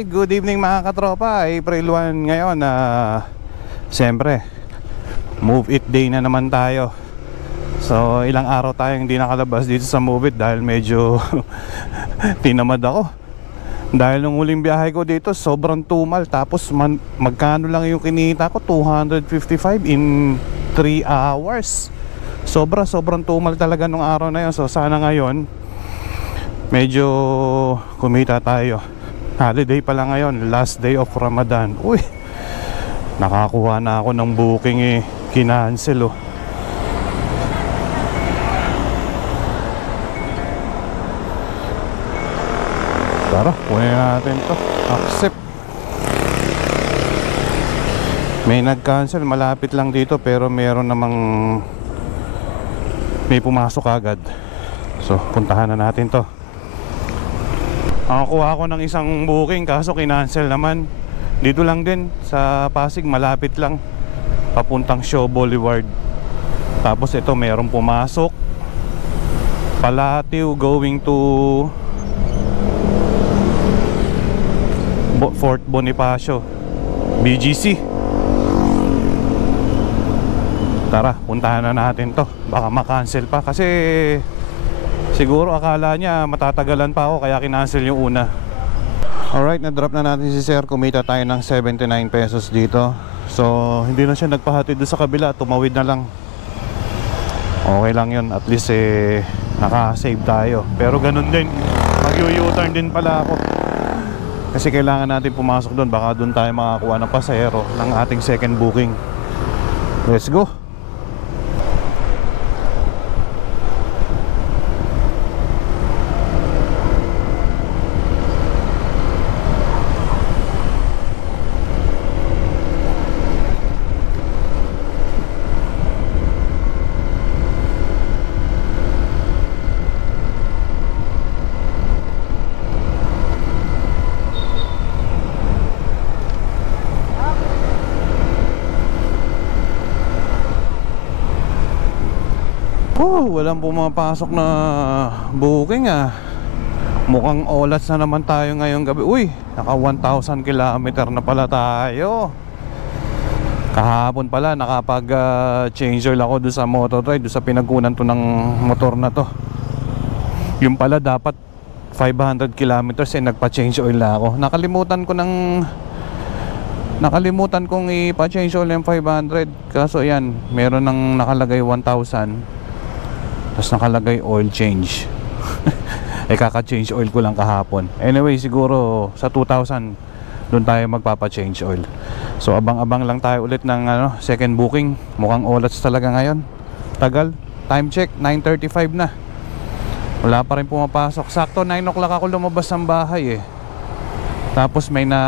Alright, good evening mga katropa. April 1 ngayon. Siyempre, Move It Day na naman tayo. So ilang araw tayong hindi nakalabas dito sa Move It dahil medyo tinamad ako. Dahil nung huling biyahe ko dito sobrang tumal. Tapos magkano lang yung kinita ko? 255 in 3 hours. Sobrang tumal talaga nung araw na yun. So sana ngayon medyo kumita tayo. Holiday pala ngayon, last day of Ramadan. Uy, nakakuha na ako ng booking kinancel Tara, kunin natin to. Accept. May nag-cancel, malapit lang dito pero meron namang may pumasok agad. So, puntahan na natin to. Nakakuha ako ng isang booking kaso kinancel naman. Dito lang din sa Pasig, malapit lang, papuntang Shaw Boulevard. Tapos ito merong pumasok, Palatio going to Fort Bonifacio, BGC. Tara, puntahan na natin to. Baka makancel pa kasi siguro akala niya matatagalan pa ako kaya kinancel yung una. Alright, na-drop na natin si Sir. Kumita tayo ng 79 pesos dito. So, hindi na siya nagpahatid doon sa kabila. Tumawid na lang. Okay lang yun. At least naka-save tayo. Pero ganun din, mag-u-turn din pala ako. Kasi kailangan natin pumasok doon. Baka doon tayo makakuha ng pasahero ng ating second booking. Let's go. Walang pumapasok na booking Mukhang olas na naman tayo ngayong gabi. Uy, naka 1,000 kilometer na pala tayo. Kahapon pala nakapag change oil ako doon sa motor ride, doon sa pinagkunan to ng motor na to. Yung pala dapat 500 kilometers nagpa-change oil na ako. Nakalimutan kong ipa-change oil yung 500. Kaso yan, meron nang nakalagay 1,000. Tapos nakalagay oil change. Kaka-change oil ko lang kahapon. Anyway, siguro sa 2,000 doon tayo magpapa-change oil. So abang-abang lang tayo ulit ng second booking. Mukhang olas talaga ngayon. Tagal. Time check, 9:35 na. Wala pa rin pumapasok. Sakto 9 o'clock ako lumabas ng bahay Tapos may na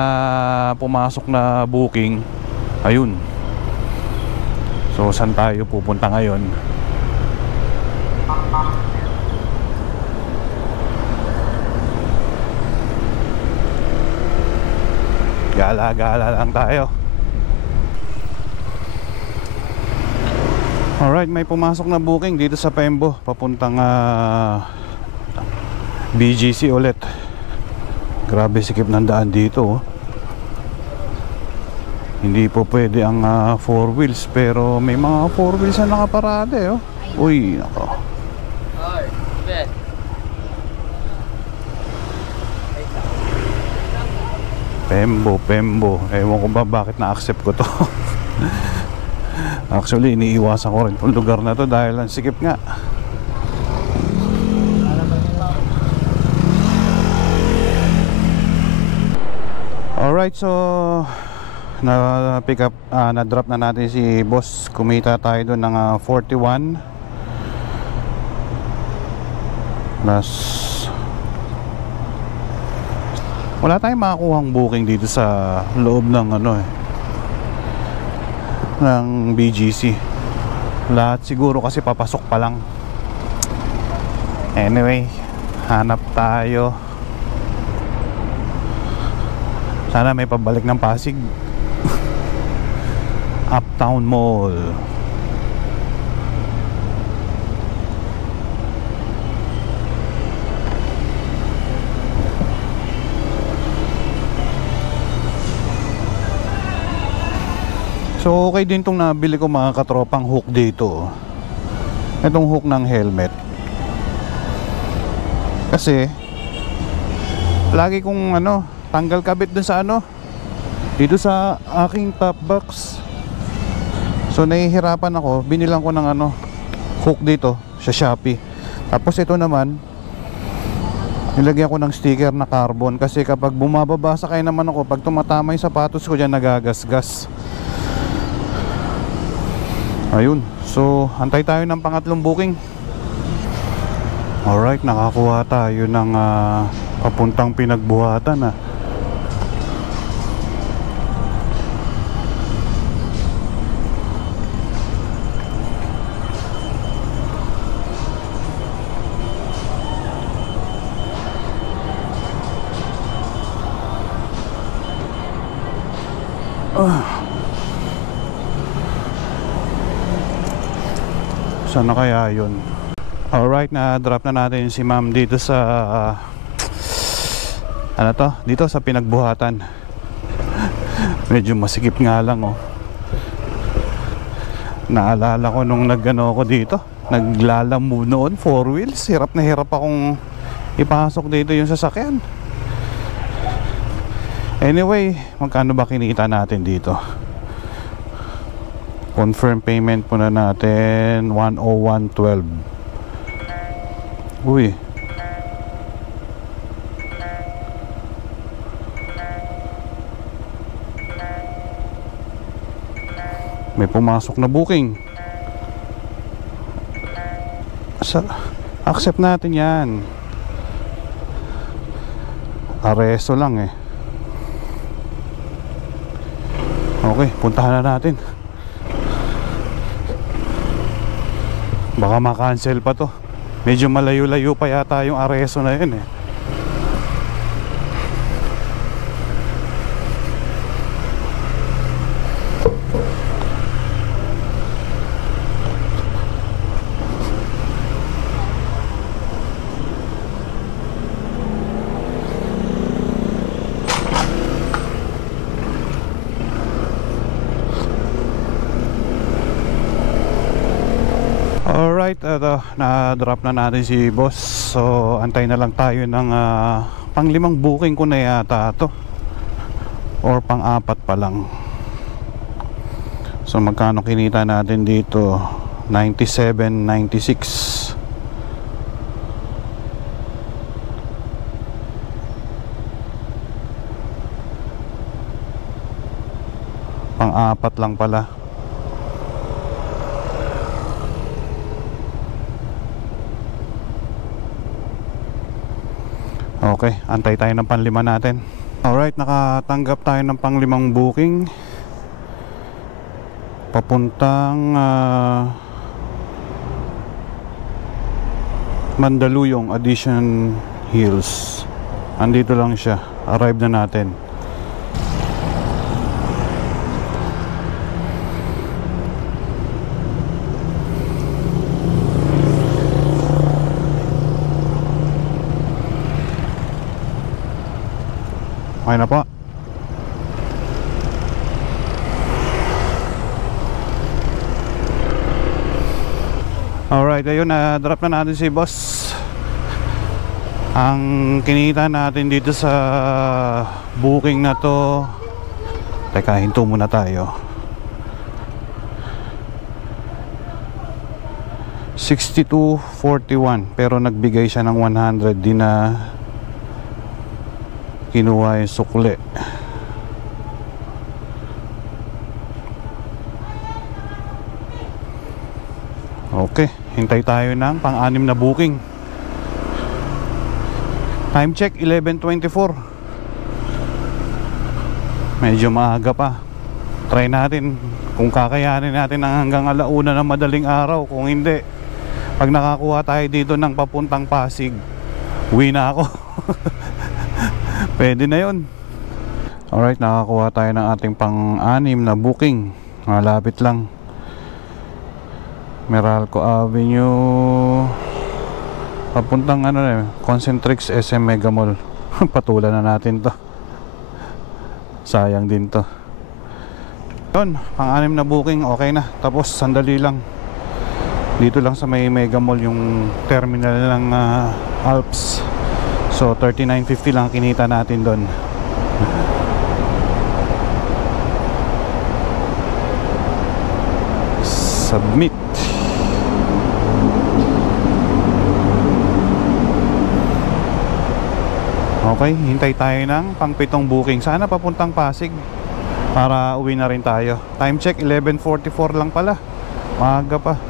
pumasok na booking. Ayun. So saan tayo pupunta ngayon? Gala-gala lang tayo. Alright, may pumasok na booking dito sa Pembo papuntang BGC ulit. Grabe sikip ng daan dito Hindi po pwede ang 4 wheels pero may mga 4 wheels na nakaparade Uy, nako. Pembo. Ewan ko ba bakit na-accept ko to. Actually, iniiwasan ko rin yung lugar na to dahil ang sikip nga. Alright, so na-pick up, na-drop na natin si boss. Kumita tayo doon ng 41 plus wala tayong makakuhang booking dito sa loob ng ng BGC. Lahat siguro kasi papasok pa lang. Anyway, hanap tayo. Sana may pabalik ng Pasig. Uptown Mall. So okay din tong nabili ko mga katropang hook dito. Itong hook ng helmet. Kasi lagi kong tanggal kabit dun sa dito sa aking top box. So nahihirapan ako, binilang ko ng hook dito sa Shopee. Tapos ito naman nilagyan ko ng sticker na carbon kasi kapag bumababa sakay naman ako, pag tumatama yung sapatos ko dyan, nagagasgas. Ayun, so antay tayo ng pangatlong booking. Alright, nakakuha tayo ng papuntang Pinagbuhatan Sana kaya yun. Alright, na-drop na natin si ma'am dito sa dito sa Pinagbuhatan. Medyo masikip nga lang Naalala ko nung ako dito, naglalamove noon, 4 wheels. Hirap na hirap akong ipasok dito yung sasakyan. Anyway, magkano ba kinita natin dito? Confirm payment muna natin, 101.12. Uy, may pumasok na booking. Accept natin yan. Areso lang Okay, puntahan na natin. Baka ma-cancel pa to. Medyo malayo-layo pa yata yung Areso na yun Alright, na-drop na natin si boss. So antay na lang tayo ng pang-5 booking ko na yata to, or pang-4 pa lang. So magkano kinita natin dito? 97.96. Pang-4 lang pala. Okay, antay tayo ng pang-5 natin. Alright, nakatanggap tayo ng pang-5 booking papuntang Mandaluyong Addition Hills. Andito lang siya. Arrive na natin. Okay na po. Alright, ayun, na-drop na natin si boss. Ang kinita natin dito sa booking na to, teka, hinto muna tayo. 62.41, pero nagbigay siya ng 100, di na kinuha yung sukli. Okay, hintay tayo ng pang-6 na booking. Time check 11:24. Medyo maaga pa. Try natin kung kakayanin natin hanggang 1:00 ng madaling araw. Kung hindi, pag nakakuha tayo dito ng papuntang Pasig, uwi na ako. Pwede na yun. Alright, nakakuha tayo ng ating pang-6 na booking. Malapit lang. Meralco Avenue papuntang Concentrix SM Mega Mall. Patulan na natin to. Sayang din to. Yun, pang-anim na booking, okay na. Tapos sandali lang, dito lang sa may Mega Mall yung terminal ng Alps. So 39.50 lang kinita natin doon. Submit. Okay, hintay tayo ng pang-pitong booking. Sana papuntang Pasig para uwi na rin tayo. Time check 11:44 lang pala. Maaga pa.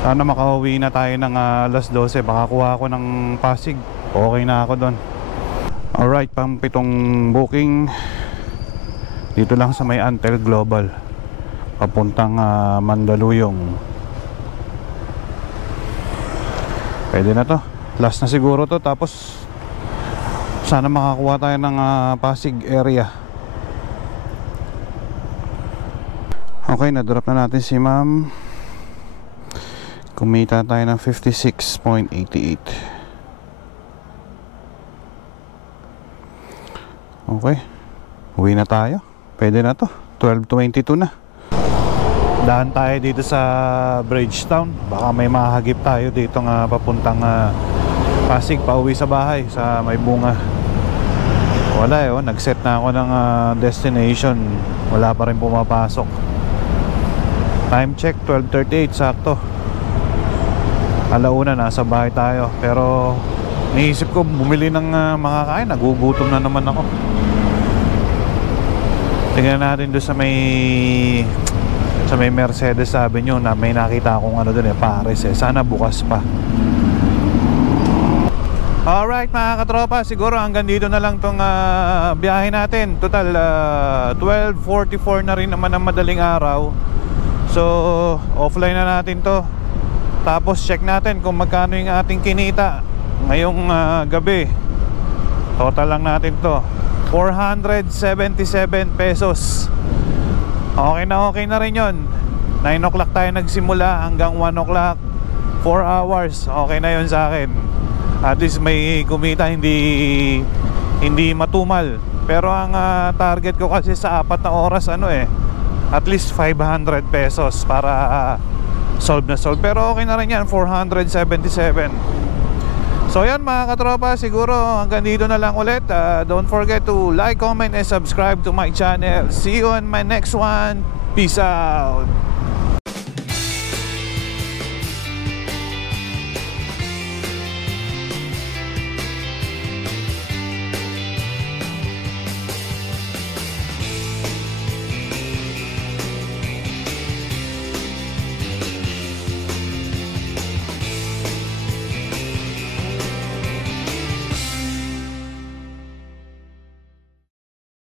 Sana makauwi na tayo ng alas 12. Baka kuha ako ng Pasig. Okay na ako doon. Alright, pang-pitong booking. Dito lang sa may Antel Global, papuntang Mandaluyong. Pwede na to. Last na siguro to. Tapos sana makakuha tayo ng Pasig area. Okay, na-drop na natin si ma'am. Kumita tayo ng 56.88. Okay, uwi na tayo. Pwede na to. 12:22 na. Daan tayo dito sa Bridgetown. Baka may mahagip tayo dito nga papuntang Pasig, pauwi sa bahay sa may bunga. Wala eh, nag-set na ako ng destination. Wala pa rin pumapasok. Time check 12:38, sakto. Alauna, nasa bahay tayo. Pero naisip ko bumili ng makakain. Nagugutom na naman ako. Tingnan natin doon sa may Mercedes Avenue na may nakita akong ano doon Paris Sana bukas pa. Alright mga katropa, siguro hanggang dito na lang tong biyahe natin. Total 12:44 na rin naman ang madaling araw. So offline na natin to. Tapos check natin kung magkano yung ating kinita ngayong gabi. Total lang natin to 477 pesos. Okay na rin yun. 9 o'clock tayo nagsimula hanggang 1 o'clock, 4 hours. Okay na yun sa akin. At least may kumita, hindi matumal. Pero ang target ko kasi sa 4 na oras at least 500 pesos para solve na solve. Pero okay na rin yan, 477. So yan mga katropa, siguro hanggang dito na lang ulit. Don't forget to like, comment, and subscribe to my channel. See you on my next one. Peace out.